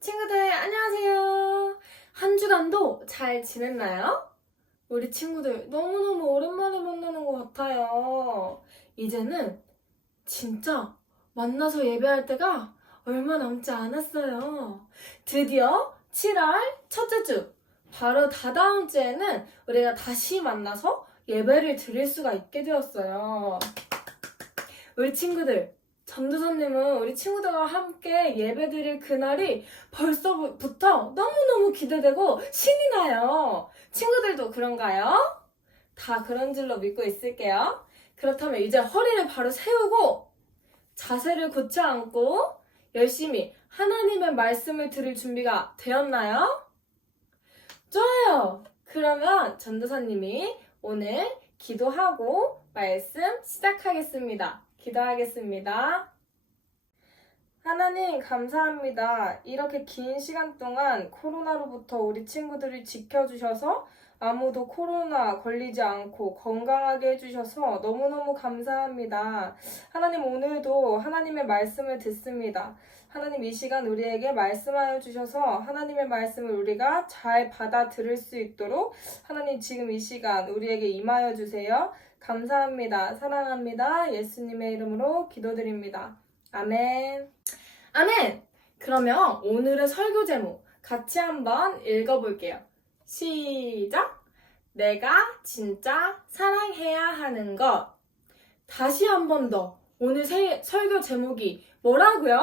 친구들 안녕하세요. 한 주간도 잘 지냈나요? 우리 친구들 너무너무 오랜만에 만나는 것 같아요. 이제는 진짜 만나서 예배할 때가 얼마 남지 않았어요. 드디어 7월 첫째 주, 바로 다다음 주에는 우리가 다시 만나서 예배를 드릴 수가 있게 되었어요. 우리 친구들, 전도사님은 우리 친구들과 함께 예배드릴 그날이 벌써부터 너무너무 기대되고 신이 나요. 친구들도 그런가요? 다 그런 줄로 믿고 있을게요. 그렇다면 이제 허리를 바로 세우고 자세를 고쳐 앉고 열심히 하나님의 말씀을 들을 준비가 되었나요? 좋아요. 그러면 전도사님이 오늘 기도하고 말씀 시작하겠습니다. 기도하겠습니다. 하나님 감사합니다. 이렇게 긴 시간 동안 코로나로부터 우리 친구들을 지켜주셔서 아무도 코로나 걸리지 않고 건강하게 해주셔서 너무너무 감사합니다. 하나님 오늘도 하나님의 말씀을 듣습니다. 하나님 이 시간 우리에게 말씀하여 주셔서 하나님의 말씀을 우리가 잘 받아 들을 수 있도록 하나님 지금 이 시간 우리에게 임하여 주세요. 감사합니다. 사랑합니다. 예수님의 이름으로 기도드립니다. 아멘. 아멘! 그러면 오늘의 설교 제목 같이 한번 읽어볼게요. 시작! 내가 진짜 사랑해야 하는 것. 다시 한 번 더. 오늘 설교 제목이 뭐라고요?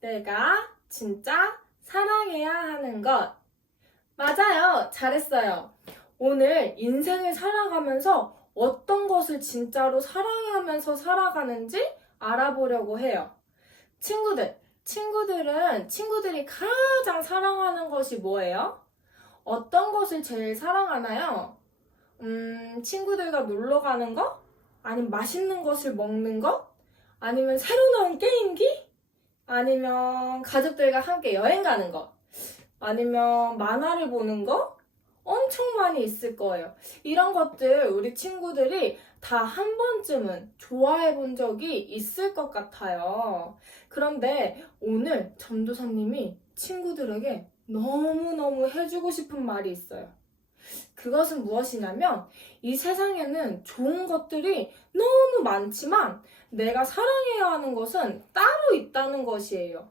내가 진짜 사랑해야 하는 것. 맞아요. 잘했어요. 오늘 인생을 살아가면서 어떤 것을 진짜로 사랑하면서 살아가는지 알아보려고 해요. 친구들이 가장 사랑하는 것이 뭐예요? 어떤 것을 제일 사랑하나요? 친구들과 놀러 가는 거? 아니면 맛있는 것을 먹는 거? 아니면 새로 나온 게임기? 아니면 가족들과 함께 여행 가는 거? 아니면 만화를 보는 거? 엄청 많이 있을 거예요. 이런 것들 우리 친구들이 다 한 번쯤은 좋아해 본 적이 있을 것 같아요. 그런데 오늘 전도사님이 친구들에게 너무너무 해주고 싶은 말이 있어요. 그것은 무엇이냐면 이 세상에는 좋은 것들이 너무 많지만 내가 사랑해야 하는 것은 따로 있다는 것이에요.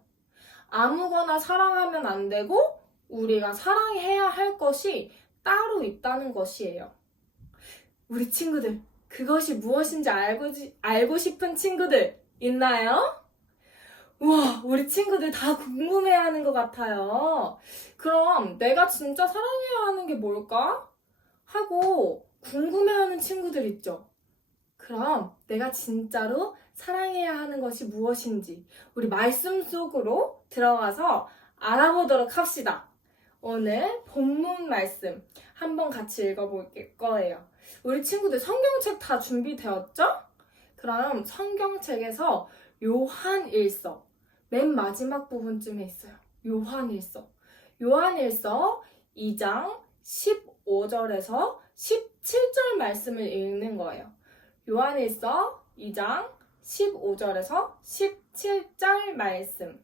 아무거나 사랑하면 안 되고 우리가 사랑해야 할 것이 따로 있다는 것이에요. 우리 친구들, 그것이 무엇인지 알고 싶은 친구들 있나요? 우와, 우리 친구들 다 궁금해하는 것 같아요. 그럼 내가 진짜 사랑해야 하는 게 뭘까? 하고 궁금해하는 친구들 있죠? 그럼 내가 진짜로 사랑해야 하는 것이 무엇인지 우리 말씀 속으로 들어가서 알아보도록 합시다. 오늘 본문 말씀 한번 같이 읽어볼 거예요. 우리 친구들 성경책 다 준비되었죠? 그럼 성경책에서 요한일서 맨 마지막 부분쯤에 있어요. 요한일서 2장 15절에서 17절 말씀을 읽는 거예요. 요한일서 2장 15절에서 17절 말씀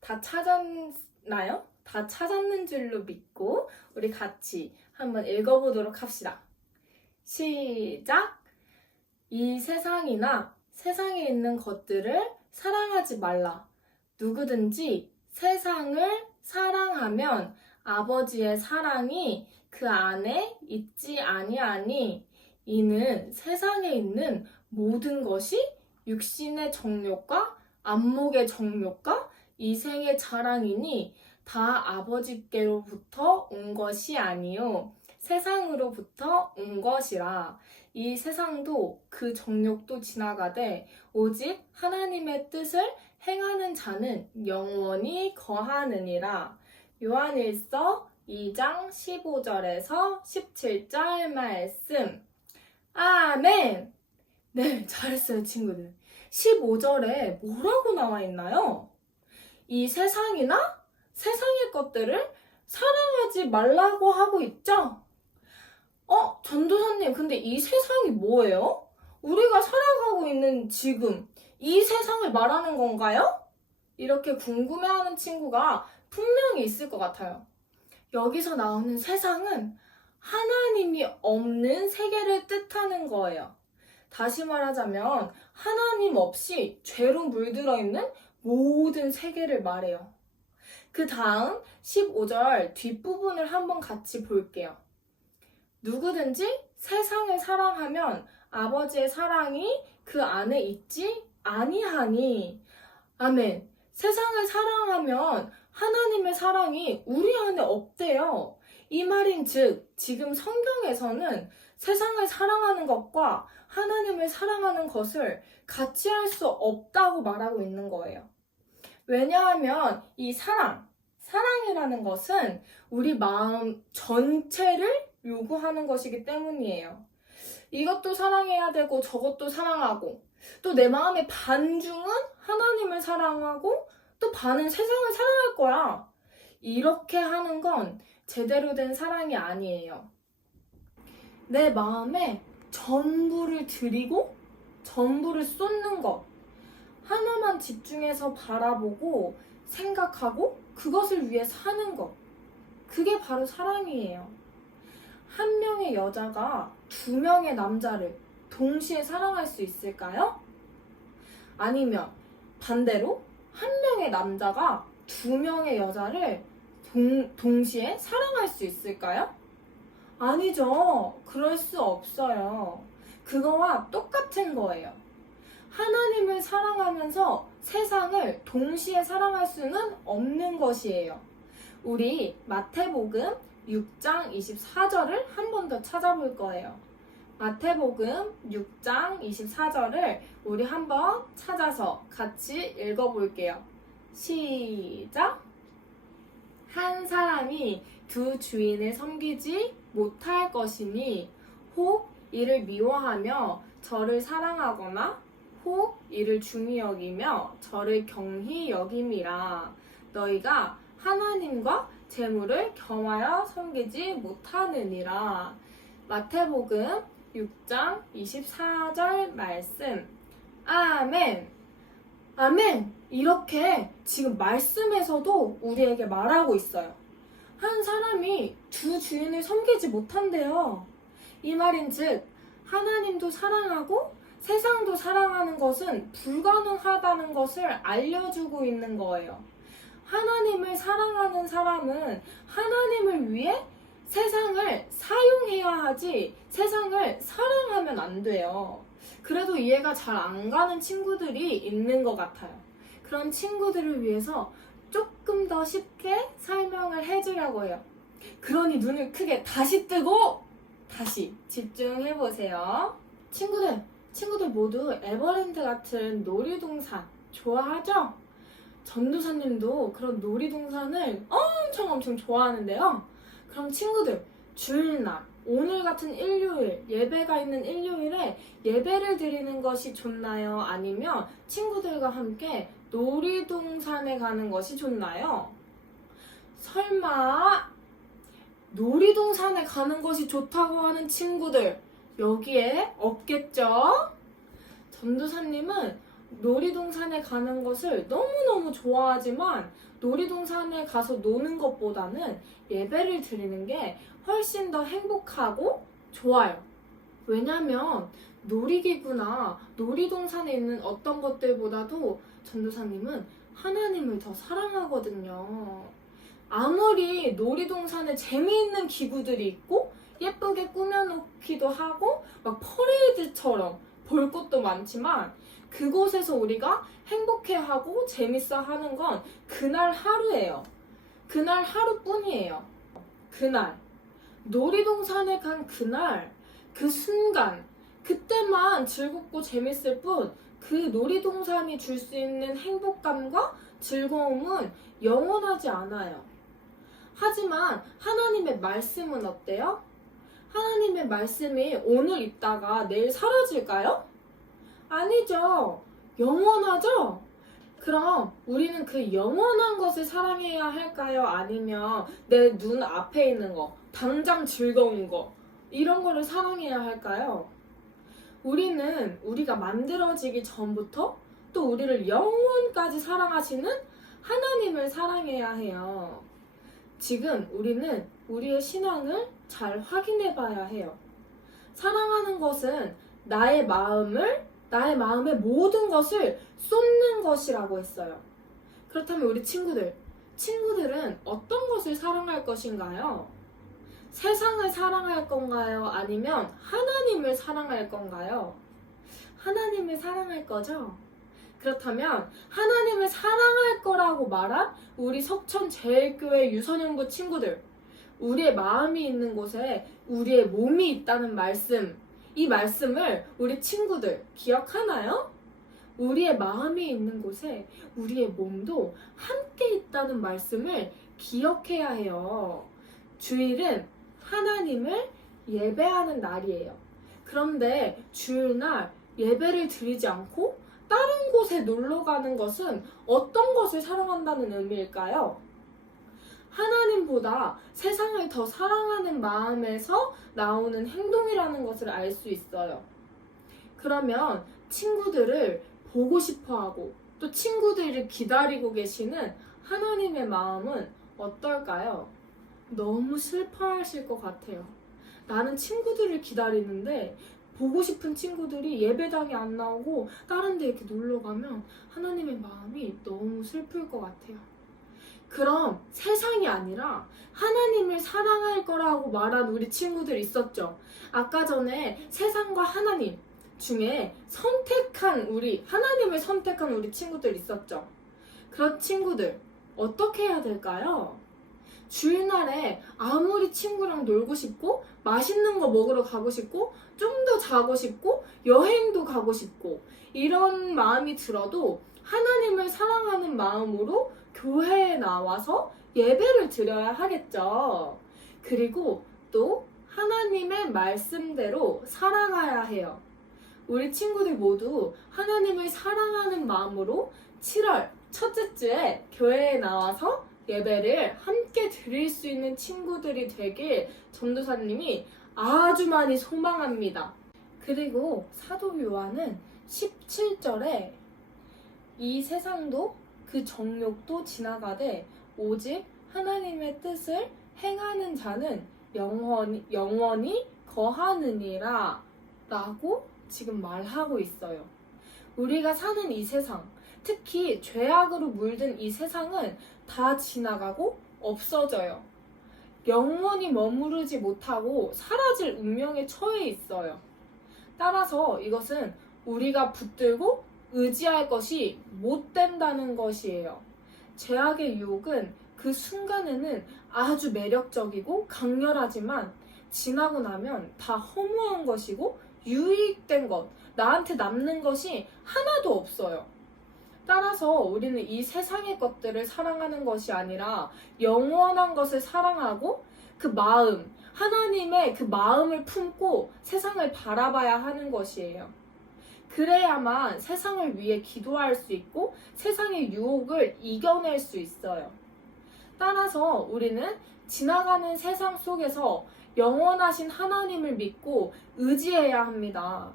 다 찾았나요? 다 찾았는 줄로 믿고 우리 같이 한번 읽어보도록 합시다. 시작! 이 세상이나 세상에 있는 것들을 사랑하지 말라. 누구든지 세상을 사랑하면 아버지의 사랑이 그 안에 있지 아니하니 이는 세상에 있는 모든 것이 육신의 정욕과 안목의 정욕과 이생의 자랑이니 다 아버지께로부터 온 것이 아니요 세상으로부터 온 것이라. 이 세상도 그 정욕도 지나가되 오직 하나님의 뜻을 행하는 자는 영원히 거하느니라. 요한일서 2장 15절에서 17절 말씀. 아멘! 네, 잘했어요, 친구들. 15절에 뭐라고 나와 있나요? 이 세상이나 세상의 것들을 사랑하지 말라고 하고 있죠? 전도사님, 근데 이 세상이 뭐예요? 우리가 살아가고 있는 지금 이 세상을 말하는 건가요? 이렇게 궁금해하는 친구가 분명히 있을 것 같아요. 여기서 나오는 세상은 하나님이 없는 세계를 뜻하는 거예요. 다시 말하자면 하나님 없이 죄로 물들어 있는 모든 세계를 말해요. 그 다음 15절 뒷부분을 한번 같이 볼게요. 누구든지 세상을 사랑하면 아버지의 사랑이 그 안에 있지 아니하니. 아멘. 세상을 사랑하면 하나님의 사랑이 우리 안에 없대요. 이 말인즉 지금 성경에서는 세상을 사랑하는 것과 하나님을 사랑하는 것을 같이 할 수 없다고 말하고 있는 거예요. 왜냐하면 이 사랑이라는 것은 우리 마음 전체를 요구하는 것이기 때문이에요. 이것도 사랑해야 되고 저것도 사랑하고 또 내 마음의 반중은 하나님을 사랑하고 또 반은 세상을 사랑할 거야. 이렇게 하는 건 제대로 된 사랑이 아니에요. 내 마음에 전부를 드리고 전부를 쏟는 것. 하나만 집중해서 바라보고 생각하고 그것을 위해 사는 것. 그게 바로 사랑이에요. 한 명의 여자가 두 명의 남자를 동시에 사랑할 수 있을까요? 아니면 반대로 한 명의 남자가 두 명의 여자를 동시에 사랑할 수 있을까요? 아니죠. 그럴 수 없어요. 그거와 똑같은 거예요. 하나님을 사랑하면서 세상을 동시에 사랑할 수는 없는 것이에요. 우리 마태복음 6장 24절을 한 번 더 찾아볼 거예요. 마태복음 6장 24절을 우리 한번 찾아서 같이 읽어볼게요. 시작! 한 사람이 두 주인을 섬기지 못할 것이니 혹 이를 미워하며 저를 사랑하거나 혹 이를 중히 여기며 저를 경히 여김이라. 너희가 하나님과 재물을 겸하여 섬기지 못하느니라. 마태복음 6장 24절 말씀. 아멘. 아멘. 이렇게 지금 말씀에서도 우리에게 말하고 있어요. 한 사람이 두 주인을 섬기지 못한대요. 이 말인즉 하나님도 사랑하고 세상도 사랑하는 것은 불가능하다는 것을 알려주고 있는 거예요. 하나님을 사랑하는 사람은 하나님을 위해 세상을 사용해야 하지 세상을 사랑하면 안 돼요. 그래도 이해가 잘 안 가는 친구들이 있는 것 같아요. 그런 친구들을 위해서 조금 더 쉽게 설명을 해주려고 해요. 그러니 눈을 크게 다시 뜨고 다시 집중해보세요. 친구들 모두 에버랜드 같은 놀이동산 좋아하죠? 전도사님도 그런 놀이동산을 엄청 좋아하는데요. 그럼 친구들, 주일날, 오늘 같은 일요일, 예배가 있는 일요일에 예배를 드리는 것이 좋나요? 아니면 친구들과 함께 놀이동산에 가는 것이 좋나요? 설마 놀이동산에 가는 것이 좋다고 하는 친구들 여기에 없겠죠? 전도사님은 놀이동산에 가는 것을 너무너무 좋아하지만 놀이동산에 가서 노는 것보다는 예배를 드리는 게 훨씬 더 행복하고 좋아요. 왜냐면 놀이기구나 놀이동산에 있는 어떤 것들보다도 전도사님은 하나님을 더 사랑하거든요. 아무리 놀이동산에 재미있는 기구들이 있고 예쁘게 꾸며놓기도 하고 막 퍼레이드처럼 볼 것도 많지만 그곳에서 우리가 행복해하고 재밌어하는 건 그날 하루예요. 그날 하루뿐이에요. 그날 놀이동산에 간 그날 그 순간 그때만 즐겁고 재밌을 뿐 그 놀이동산이 줄 수 있는 행복감과 즐거움은 영원하지 않아요. 하지만 하나님의 말씀은 어때요? 하나님의 말씀이 오늘 있다가 내일 사라질까요? 아니죠. 영원하죠? 그럼 우리는 그 영원한 것을 사랑해야 할까요? 아니면 내 눈 앞에 있는 거, 당장 즐거운 거, 이런 거를 사랑해야 할까요? 우리는 우리가 만들어지기 전부터 또 우리를 영원까지 사랑하시는 하나님을 사랑해야 해요. 지금 우리는 우리의 신앙을 잘 확인해 봐야 해요. 사랑하는 것은 나의 마음의 모든 것을 쏟는 것이라고 했어요. 그렇다면 우리 친구들은 어떤 것을 사랑할 것인가요? 세상을 사랑할 건가요? 아니면 하나님을 사랑할 건가요? 하나님을 사랑할 거죠? 그렇다면 하나님을 사랑할 거라고 말한 우리 석천제일교회 유선연구 친구들, 우리의 마음이 있는 곳에 우리의 몸이 있다는 말씀, 이 말씀을 우리 친구들 기억하나요? 우리의 마음이 있는 곳에 우리의 몸도 함께 있다는 말씀을 기억해야 해요. 주일은 하나님을 예배하는 날이에요. 그런데 주일날 예배를 드리지 않고 다른 곳에 놀러 가는 것은 어떤 것을 사랑한다는 의미일까요? 하나님보다 세상을 더 사랑하는 마음에서 나오는 행동이라는 것을 알 수 있어요. 그러면 친구들을 보고 싶어 하고 또 친구들을 기다리고 계시는 하나님의 마음은 어떨까요? 너무 슬퍼하실 것 같아요. 나는 친구들을 기다리는데 보고 싶은 친구들이 예배당에 안 나오고 다른 데 이렇게 놀러 가면 하나님의 마음이 너무 슬플 것 같아요. 그럼 세상이 아니라 하나님을 사랑할 거라고 말한 우리 친구들 있었죠. 아까 전에 세상과 하나님 중에 하나님을 선택한 우리 친구들 있었죠. 그런 친구들 어떻게 해야 될까요? 주일날에 아무리 친구랑 놀고 싶고 맛있는 거 먹으러 가고 싶고 좀 더 자고 싶고 여행도 가고 싶고 이런 마음이 들어도 하나님을 사랑하는 마음으로 교회에 나와서 예배를 드려야 하겠죠. 그리고 또 하나님의 말씀대로 살아가야 해요. 우리 친구들 모두 하나님을 사랑하는 마음으로 7월 첫째 주에 교회에 나와서 예배를 함께 드릴 수 있는 친구들이 되길 전도사님이 아주 많이 소망합니다. 그리고 사도 요한은 17절에 이 세상도 그 정욕도 지나가되 오직 하나님의 뜻을 행하는 자는 영원히 거하느니라 라고 지금 말하고 있어요. 우리가 사는 이 세상, 특히 죄악으로 물든 이 세상은 다 지나가고 없어져요. 영원히 머무르지 못하고 사라질 운명에 처해 있어요. 따라서 이것은 우리가 붙들고 의지할 것이 못 된다는 것이에요. 죄악의 유혹은 그 순간에는 아주 매력적이고 강렬하지만 지나고 나면 다 허무한 것이고 유익된 것, 나한테 남는 것이 하나도 없어요. 따라서 우리는 이 세상의 것들을 사랑하는 것이 아니라 영원한 것을 사랑하고 그 마음, 하나님의 그 마음을 품고 세상을 바라봐야 하는 것이에요. 그래야만 세상을 위해 기도할 수 있고 세상의 유혹을 이겨낼 수 있어요. 따라서 우리는 지나가는 세상 속에서 영원하신 하나님을 믿고 의지해야 합니다.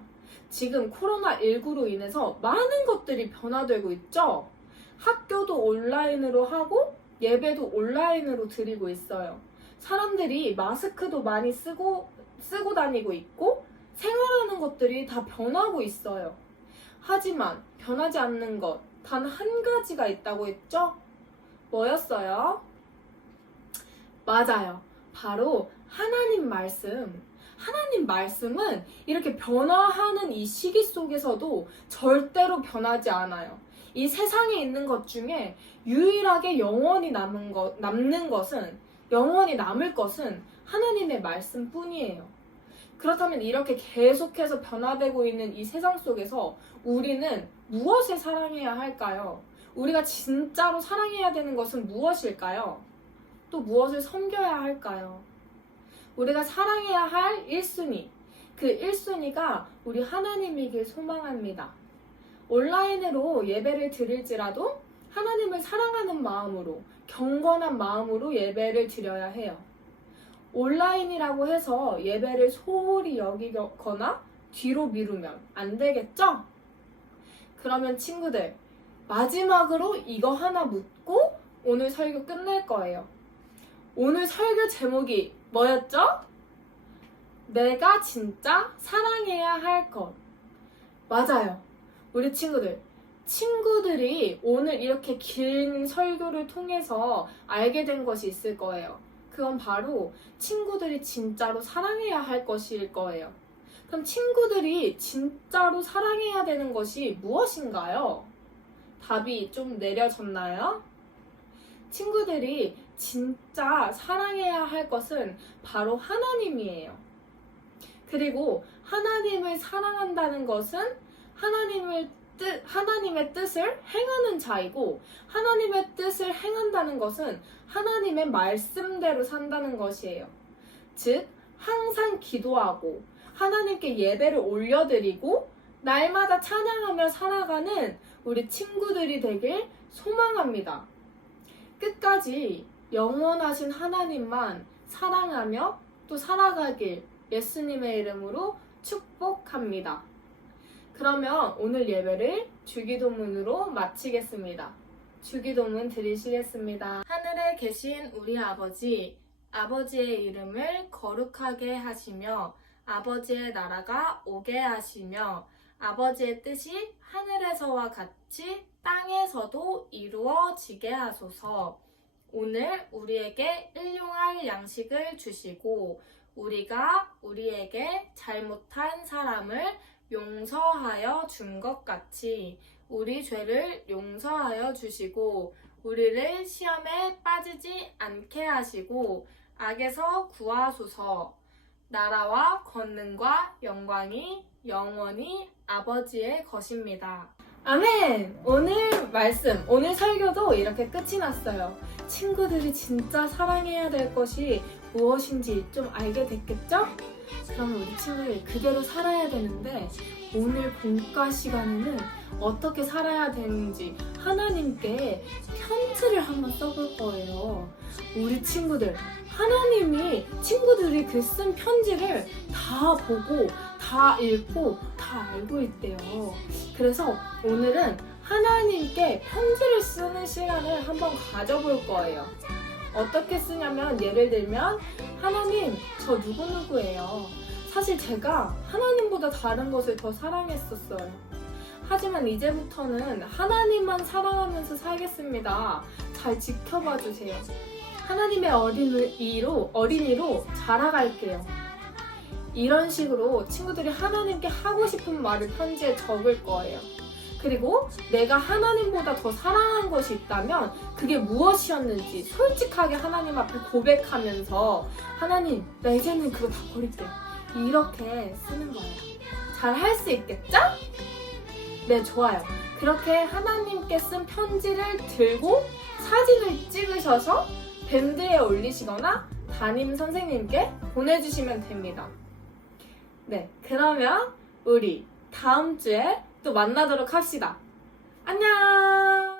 지금 코로나19로 인해서 많은 것들이 변화되고 있죠? 학교도 온라인으로 하고 예배도 온라인으로 드리고 있어요. 사람들이 마스크도 많이 쓰고 다니고 있고 생활하는 것들이 다 변하고 있어요. 하지만 변하지 않는 것 단 한 가지가 있다고 했죠? 뭐였어요? 맞아요. 바로 하나님 말씀. 하나님 말씀은 이렇게 변화하는 이 시기 속에서도 절대로 변하지 않아요. 이 세상에 있는 것 중에 유일하게 영원히 남을 것은 하나님의 말씀뿐이에요. 그렇다면 이렇게 계속해서 변화되고 있는 이 세상 속에서 우리는 무엇을 사랑해야 할까요? 우리가 진짜로 사랑해야 되는 것은 무엇일까요? 또 무엇을 섬겨야 할까요? 우리가 사랑해야 할 1순위, 그 1순위가 우리 하나님이길 소망합니다. 온라인으로 예배를 드릴지라도 하나님을 사랑하는 마음으로, 경건한 마음으로 예배를 드려야 해요. 온라인이라고 해서 예배를 소홀히 여기거나 뒤로 미루면 안 되겠죠? 그러면 친구들, 마지막으로 이거 하나 묻고 듣고 오늘 설교 끝낼 거예요. 오늘 설교 제목이 뭐였죠? 내가 진짜 사랑해야 할 것. 맞아요. 우리 친구들이 오늘 이렇게 긴 설교를 통해서 알게 된 것이 있을 거예요. 그건 바로 친구들이 진짜로 사랑해야 할 것일 거예요. 그럼 친구들이 진짜로 사랑해야 되는 것이 무엇인가요? 답이 좀 내려졌나요? 친구들이 진짜 사랑해야 할 것은 바로 하나님이에요. 그리고 하나님을 사랑한다는 것은 하나님의 뜻을 행하는 자이고, 하나님의 뜻을 행한다는 것은 하나님의 말씀대로 산다는 것이에요. 즉, 항상 기도하고 하나님께 예배를 올려드리고 날마다 찬양하며 살아가는 우리 친구들이 되길 소망합니다. 끝까지 영원하신 하나님만 사랑하며 또 살아가길 예수님의 이름으로 축복합니다. 그러면 오늘 예배를 주기도문으로 마치겠습니다. 주기도문 드리시겠습니다. 하늘에 계신 우리 아버지, 아버지의 이름을 거룩하게 하시며 아버지의 나라가 오게 하시며 아버지의 뜻이 하늘에서와 같이 땅에서도 이루어지게 하소서. 오늘 우리에게 일용할 양식을 주시고 우리가 우리에게 잘못한 사람을 용서하여 준 것 같이 우리 죄를 용서하여 주시고 우리를 시험에 빠지지 않게 하시고 악에서 구하소서. 나라와 권능과 영광이 영원히 아버지의 것입니다. 아멘! 오늘 설교도 이렇게 끝이 났어요. 친구들이 진짜 사랑해야 될 것이 무엇인지 좀 알게 됐겠죠? 그러면 우리 친구들 그대로 살아야 되는데 오늘 본과 시간에는 어떻게 살아야 되는지 하나님께 편지를 한번 써볼 거예요. 우리 하나님이 친구들이 그 쓴 편지를 다 보고 다 읽고 다 알고 있대요. 그래서 오늘은 하나님께 편지를 쓰는 시간을 한번 가져볼 거예요. 어떻게 쓰냐면 예를 들면 하나님, 저 누구누구예요. 사실 제가 하나님보다 다른 것을 더 사랑했었어요. 하지만 이제부터는 하나님만 사랑하면서 살겠습니다. 잘 지켜봐 주세요. 하나님의 어린이로 자라갈게요. 이런 식으로 친구들이 하나님께 하고 싶은 말을 편지에 적을 거예요. 그리고 내가 하나님보다 더 사랑한 것이 있다면 그게 무엇이었는지 솔직하게 하나님 앞에 고백하면서 하나님, 나 이제는 그거 다 버릴게요. 이렇게 쓰는 거예요. 잘 할 수 있겠죠? 네, 좋아요. 그렇게 하나님께 쓴 편지를 들고 사진을 찍으셔서 밴드에 올리시거나 담임 선생님께 보내주시면 됩니다. 네, 그러면 우리 다음 주에 또 만나도록 합시다. 안녕!